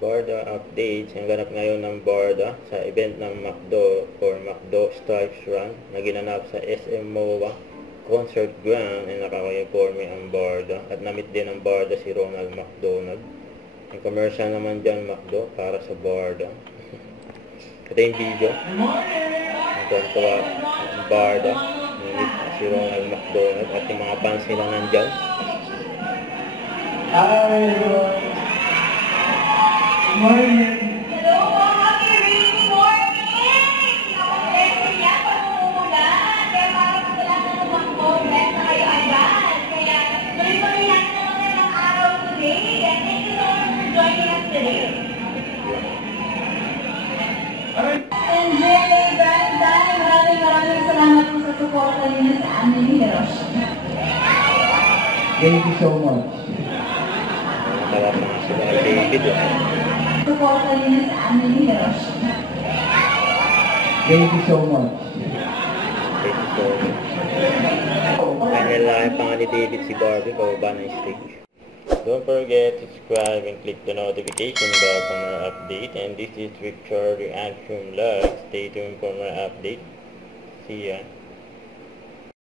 Borda updates. Ang ganap ngayon ng Borda sa event ng McDo or McDo Stripes Run na ginanap sa SM MOA Concert Ground ay nakaka-informe ang Borda at namit din ng Borda si Ronald McDonald. Yung commercial naman dyan McDo para sa Borda. Ito yung video. Ang tuwa ang Borda. Namit si Ronald McDonald at yung mga fans nila nandyan. Morning. Hello, happy rainy morning! Ako yan, pag-uulan. Kaya parang wala na namang comment na kayo agad. Kaya tuloy-tuloy lang naman ng araw today. And thank you so much for joining us today. And Jay, Brandon, maraming salamat po sa suporta niyo sa amin ni Hiroshi. Thank you so much. Tawa pa nga sila kay David. Suporta niyo sa amin ni Hiroshi. Thank you so much. Thank you so much. Dahil laki pa nga ni David si Barbie, pababa na yung stage. Don't forget to subscribe and click the notification bell for more update. And this is Victor Reaction Vlog. Stay tuned for more update. See ya.